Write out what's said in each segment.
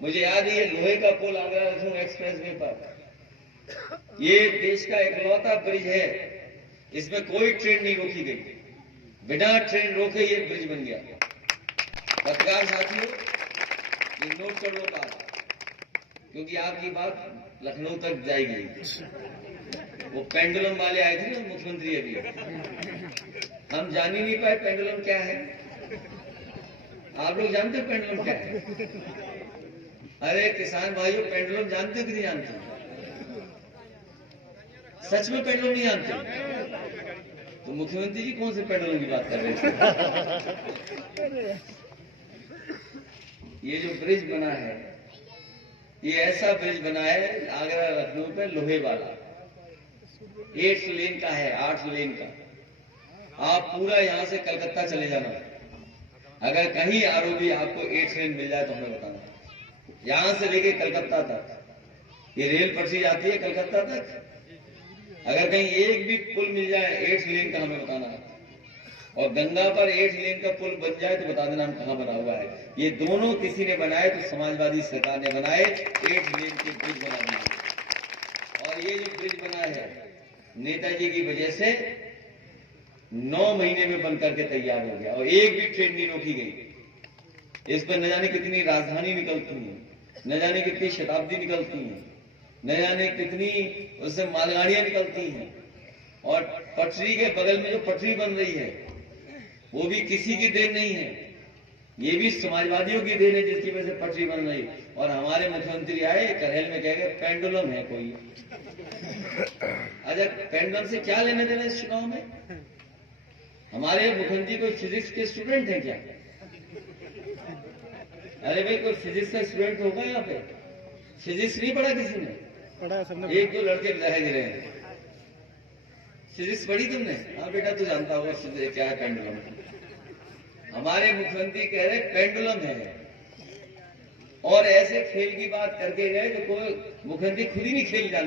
मुझे याद है ये लोहे का पुल आगरा लखनऊ एक्सप्रेस वे पर, ये देश का इकलौता ब्रिज है, इसमें कोई ट्रेन नहीं रोकी गई, बिना ट्रेन रोके ये ब्रिज बन गया। पत्रकार साथियों, ये नोट कर लो बात, क्योंकि आपकी बात लखनऊ तक जाएगी। वो पेंडुलम वाले आए थे ना मुख्यमंत्री, अभी हम जान ही नहीं पाए पेंडुलम क्या है। आप लोग जानते हैं पेंडुलम क्या है? अरे किसान भाइयों, पेंडुलम जानते कि नहीं जानते? सच में पेंडुलम नहीं जानते? तो मुख्यमंत्री जी कौन से पेंडुलम की बात कर रहे थे? ये जो ब्रिज बना है, ये ऐसा ब्रिज बना है आगरा लखनऊ पे, लोहे वाला, 8 लेन का है, 8 लेन का। आप पूरा यहां से कलकत्ता चले जाना, अगर कहीं आरओबी आपको 8 लेन मिल जाए तो हमें बताना। यहां से लेके कलकत्ता तक ये रेल पटरी जाती है कलकत्ता तक, अगर कहीं एक भी पुल मिल जाए 8 लेन का हमें बताना। और गंगा पर 8 लेन का पुल बन जाए तो बता देना हम कहां बना हुआ है। ये दोनों किसी ने बनाए तो समाजवादी सरकार ने बनाए, 8 लेन के ब्रिज बना दिए। और ये जो ब्रिज बना है नेताजी की वजह से 9 महीने में बन करके तैयार हो गया और एक भी ट्रेन नहीं रोकी गई। इस पर न जाने कितनी राजधानी निकलती है, न जाने कितनी शताब्दी निकलती है, न जाने कितनी उससे मालगाड़ियां निकलती हैं। और पटरी के बगल में जो पटरी बन रही है वो भी किसी की देन नहीं है, ये भी समाजवादियों की देन है जिसकी वजह से पटरी बन रही। और हमारे मुख्यमंत्री आए करहेल में कह गए पेंडुलम है कोई। अच्छा, पेंडुलम से क्या लेने देना इस चुनाव में? हमारे मुख्यमंत्री कोई फिजिक्स के स्टूडेंट है क्या? अरे भाई, कोई फिजिक्स का स्टूडेंट होगा यहाँ पे? फिजिक्स नहीं पढ़ा किसी ने? पढ़ा सबने। एक दो लड़के दिखाई दे रहे हैं। फिजिक्स पढ़ी तुमने? हाँ बेटा, तू जानता होगा क्या है पेंडुलम। हमारे मुख्यमंत्री कह रहे पेंडुलम है, और ऐसे खेल की बात करके गए तो कोई मुख्यमंत्री खुद ही नहीं खेलना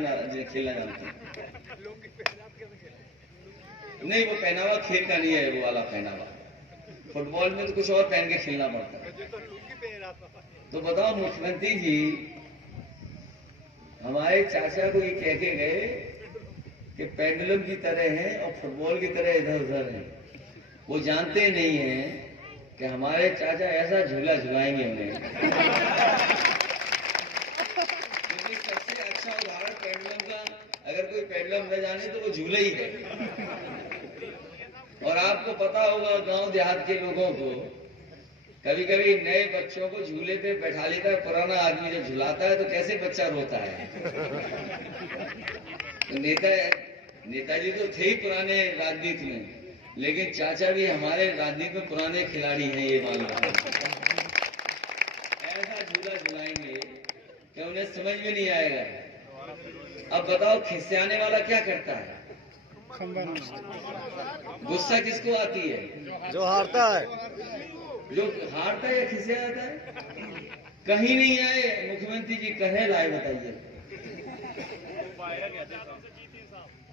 जानते। नहीं, वो पहनावा खेल का नहीं है, वो वाला पहनावा। फुटबॉल में तो कुछ और पहन के खेलना पड़ता है। तो बताओ मुख्यमंत्री जी हमारे चाचा को ये कह के गए कि पेंडुलम की तरह है और फुटबॉल की तरह इधर उधर है। वो जानते नहीं हैं कि हमारे चाचा ऐसा झूला झुलाएंगे हमें। सबसे अच्छा उदाहरण पेंडुलम का, अगर कोई पेंडुलम न जाने तो वो झूला ही है। और आपको पता होगा गांव देहात के लोगों को कभी कभी नए बच्चों को झूले पे बैठा लेता है पुराना आदमी, जब झुलाता है तो कैसे बच्चा रोता है। तो नेताजी तो थे ही पुराने राजनीति में, लेकिन चाचा भी हमारे राजनीति में पुराने खिलाड़ी हैं, ये मान लो। ऐसा झूला झुलाएंगे कि उन्हें समझ में नहीं आएगा। अब बताओ खिसियाने वाला क्या करता है? गुस्सा किसको आती है? जो हारता है। जो हारता है या खिसिया जाता है? कहीं नहीं आए मुख्यमंत्री जी, कहे लाए बताइए।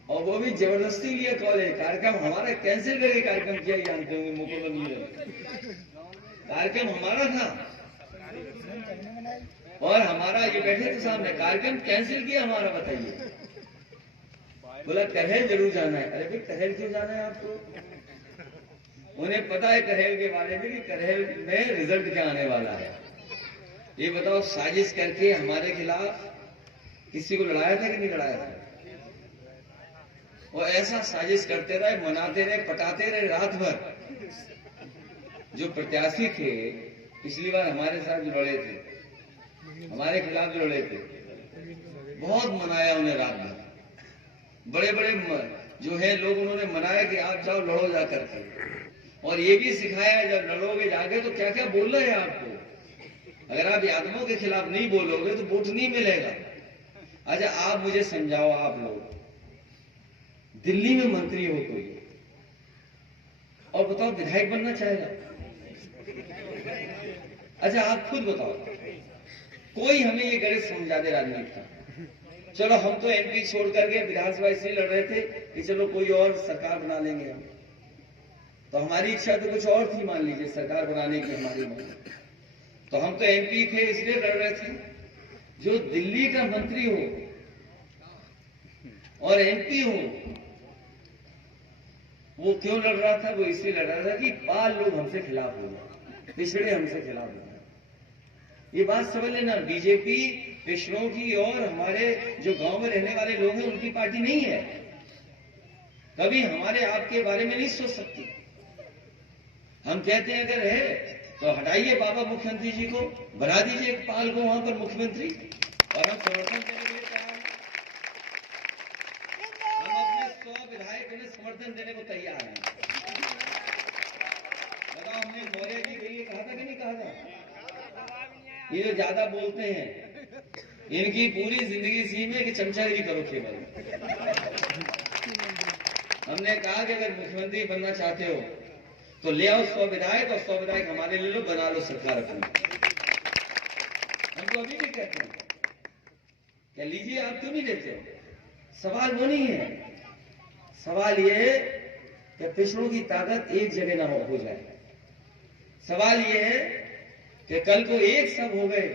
और वो भी जबरदस्ती लिया कॉलेज कार्यक्रम हमारा कैंसिल करके कार्यक्रम किया, जानते होंगे मुख्यमंत्री ने। कार्यक्रम हमारा था और हमारा ये बैठे थे सामने, कार्यक्रम कैंसिल किया हमारा, बताइए। बोला करहेल जरूर जाना है। अरे भाई, करहेल क्यों जाना है आपको? उन्हें पता है करहेल के बारे में कि करहेल में रिजल्ट क्या आने वाला है। ये बताओ, साजिश करके हमारे खिलाफ किसी को लड़ाया था कि नहीं लड़ाया था? और ऐसा साजिश करते रहे, मनाते रहे, पटाते रहे रात भर। जो प्रत्याशी थे पिछली बार हमारे साथ जो लड़े थे, हमारे खिलाफ जो लड़े थे, बहुत मनाया उन्हें रात भर। बड़े बड़े जो है लोग उन्होंने मनाया कि आप जाओ लड़ो जा करके, और ये भी सिखाया जब लड़ोगे जाके तो क्या क्या बोलना है आपको। अगर आप यादवों के खिलाफ नहीं बोलोगे तो वोट नहीं मिलेगा। अच्छा, आप मुझे समझाओ, आप लोग दिल्ली में मंत्री हो कोई, और बताओ विधायक बनना चाहेगा? अच्छा, आप खुद बताओ, कोई हमें ये गलत समझा दे राजनीति का। चलो, हम तो एमपी छोड़ करके विधानसभा इसलिए लड़ रहे थे कि चलो कोई और सरकार बना लेंगे हम, तो हमारी इच्छा तो कुछ और थी, मान लीजिए सरकार बनाने की हमारी मांग। तो हम तो एमपी थे इसलिए लड़ रहे थे। जो दिल्ली का मंत्री हो और एमपी हो, वो क्यों लड़ रहा था? वो इसलिए लड़ रहा था कि पाल लोग हमसे खिलाफ हो गए, पिछड़े हमसे खिलाफ हो गए। ये बात समझ लेना, बीजेपी पिछड़ों की और हमारे जो गांव में रहने वाले लोग हैं उनकी पार्टी नहीं है। कभी हमारे आपके बारे में नहीं सोच सकती। हम कहते हैं अगर है तो हटाइए बाबा मुख्यमंत्री जी को, बना दीजिए एक पाल को वहां पर मुख्यमंत्री, और हम समर्थन देने के लिए तैयार हैं। हम अपने 100 विधायक उन्हें समर्थन देने को तैयार हैं। बताओ, हमने मौर्य जी के लिए कहा था कि नहीं कहा था? ये जो ज्यादा बोलते हैं, इनकी पूरी जिंदगी सी में कि चमचागिरी करो केवल। हमने कहा कि अगर मुख्यमंत्री बनना चाहते हो तो ले आओ 100 विधायक, और 100 विधायक हमारे ले लो, बना लो सरकार अपनी। हम तो अभी भी कहते हैं, क्या लीजिए, आप क्यों नहीं लेते हो? सवाल वो नहीं है, सवाल ये है कि पिछड़ों की ताकत एक जगह ना हो जाए। सवाल ये है कि कल को एक सब हो गए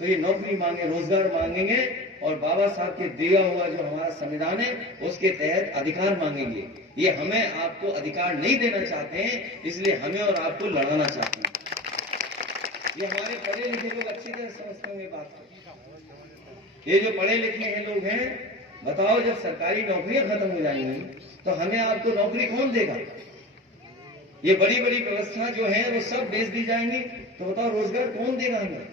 तो ये नौकरी मांगे, रोजगार मांगेंगे, और बाबा साहब के दिया हुआ जो हमारा संविधान है उसके तहत अधिकार मांगेंगे। ये हमें आपको अधिकार नहीं देना चाहते हैं, इसलिए हमें और आपको लड़ाना चाहते हैं। ये हमारे पढ़े लिखे लोग अच्छी तरह समझते होंगे बात को। ये जो पढ़े लिखे हैं लोग हैं, बताओ जब सरकारी नौकरियां खत्म हो जाएंगी तो हमें आपको नौकरी कौन देगा? ये बड़ी बड़ी व्यवस्था जो है वो सब बेच दी जाएंगी, तो बताओ रोजगार कौन देगा हमें?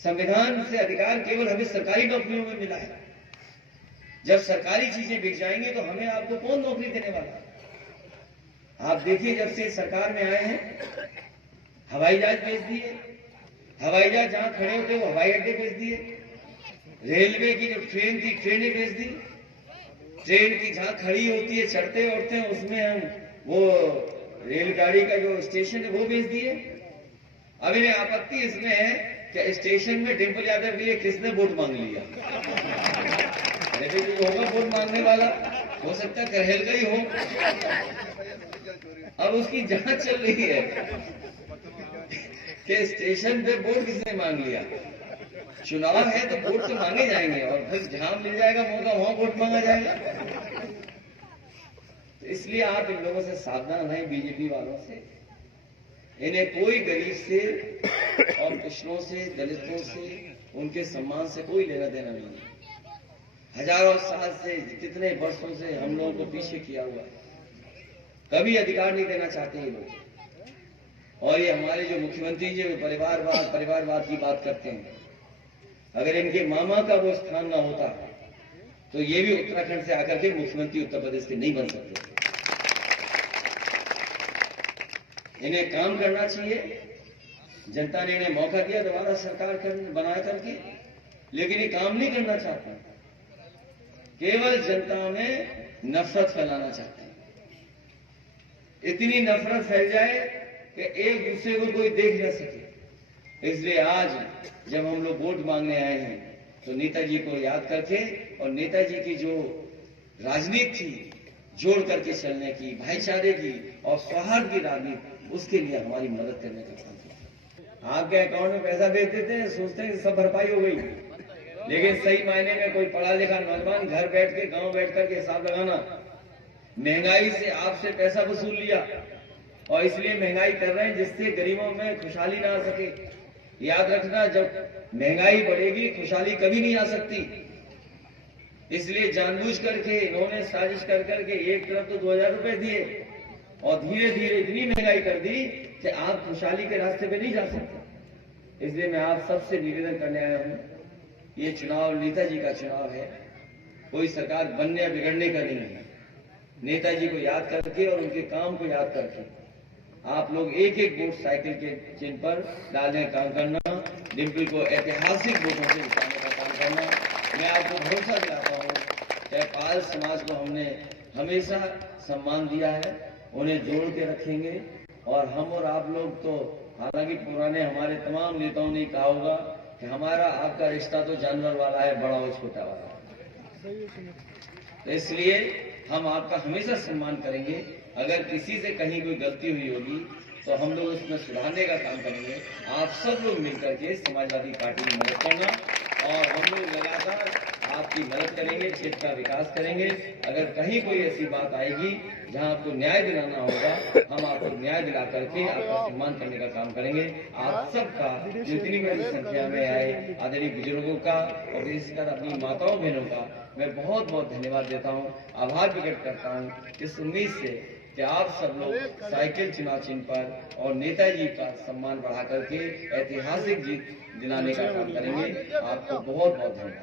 संविधान से अधिकार केवल हमें सरकारी नौकरियों में मिला है। जब सरकारी चीजें बिक जाएंगी तो हमें आपको कौन नौकरी देने वाला? आप देखिए, जब से सरकार में आए हैं हवाई जहाज बेच दिए, हवाई जहाज जहां खड़े होते वो हवाई अड्डे बेच दिए, रेलवे की जो ट्रेन थी ट्रेनें बेच दी, ट्रेन की जहां खड़ी होती है चढ़ते उड़ते हैं उसमें हम वो रेलगाड़ी का जो स्टेशन है वो बेच दिए। अब इन्हें आपत्ति इसमें है कि स्टेशन में डिम्पल यादव के लिए किसने वोट मांग लिया? अरे जो होगा वोट मांगने वाला, हो सकता है करहेल का ही हो। अब उसकी जांच चल रही है कि स्टेशन पे वोट किसने मांग लिया। चुनाव है तो वोट तो मांगे जाएंगे, और फिर जहां मिल जाएगा मौका वहां वोट मांगा जाएगा। तो इसलिए आप इन लोगों से सावधान रहें, बीजेपी वालों से। इन्हें कोई गरीब से और पिछड़ों से, दलितों से, उनके सम्मान से कोई लेना देना नहीं है। हजारों साल से, कितने वर्षों से हम लोगों को पीछे किया हुआ है। कभी अधिकार नहीं देना चाहते ये लोग। और ये हमारे जो मुख्यमंत्री जी परिवारवाद की बात करते हैं। अगर इनके मामा का वो स्थान ना होता तो ये भी उत्तराखंड से आकर के मुख्यमंत्री उत्तर प्रदेश के नहीं बन सकते। इन्हें काम करना चाहिए। जनता ने इन्हें मौका दिया दोबारा सरकार बना करके, लेकिन ये काम नहीं करना चाहते, केवल जनता में नफरत फैलाना चाहते हैं। इतनी नफरत फैल जाए कि एक दूसरे को कोई देख न सके। इसलिए आज जब हम लोग वोट मांगने आए हैं तो नेताजी को याद करके, और नेताजी की जो राजनीति थी जोड़ करके चलने की, भाईचारे की और सौहार्द की राजनीति, उसके लिए हमारी मदद करने का काम किया। आपके अकाउंट में पैसा भेज देते हैं, सोचते हैं सब भरपाई हो गई, लेकिन सही मायने में कोई पढ़ा लिखा नौजवान घर बैठ के, गांव बैठ करके हिसाब लगाना, महंगाई से आपसे पैसा वसूल लिया और इसलिए महंगाई कर रहे हैं जिससे गरीबों में खुशहाली ना आ सके। याद रखना, जब महंगाई बढ़ेगी खुशहाली कभी नहीं आ सकती। इसलिए जानबूझ करके इन्होंने साजिश कर करके एक तरफ तो 2000 रुपए दिए और धीरे धीरे इतनी महंगाई कर दी कि आप खुशहाली के रास्ते पे नहीं जा सकते। इसलिए मैं आप सबसे निवेदन करने आया हूं, ये चुनाव नेताजी का चुनाव है, कोई सरकार बनने या बिगड़ने का नहीं है। नेताजी को याद करके और उनके काम को याद करके आप लोग एक एक वोट साइकिल के चिन्ह पर डालने का काम करना, डिम्पल को ऐतिहासिक वोटों से जिताने का काम करना। मैं आपको भरोसा दिलाता हूँ कि पाल समाज को हमने हमेशा सम्मान दिया है, उन्हें जोड़ के रखेंगे। और हम और आप लोग तो, हालांकि पुराने हमारे तमाम नेताओं ने कहा होगा कि हमारा आपका रिश्ता तो जानवर वाला है, बड़ा और छोटा वाला है, तो इसलिए हम आपका हमेशा सम्मान करेंगे। अगर किसी से कहीं कोई गलती हुई होगी तो हम लोग इसमें सुधारने का काम करेंगे। आप सब लोग मिलकर के समाजवादी पार्टी की मदद करना और हम लोग लगातार आपकी मदद करेंगे, क्षेत्र का विकास करेंगे। अगर कहीं कोई ऐसी बात आएगी जहां आपको न्याय दिलाना होगा, हम आपको न्याय दिला करके आपका सम्मान करने का काम करेंगे। आप सबका जितनी बड़ी संख्या में आए आदरणीय बुजुर्गों का और विशेषकर अपनी माताओं बहनों का मैं बहुत बहुत धन्यवाद देता हूं, आभार प्रकट करता हूं इस उम्मीद से कि आप सब लोग साइकिल चुनाव चिन्ह पर और नेताजी का सम्मान बढ़ा करके ऐतिहासिक जीत दिलाने का काम करेंगे। आपको बहुत बहुत धन्यवाद।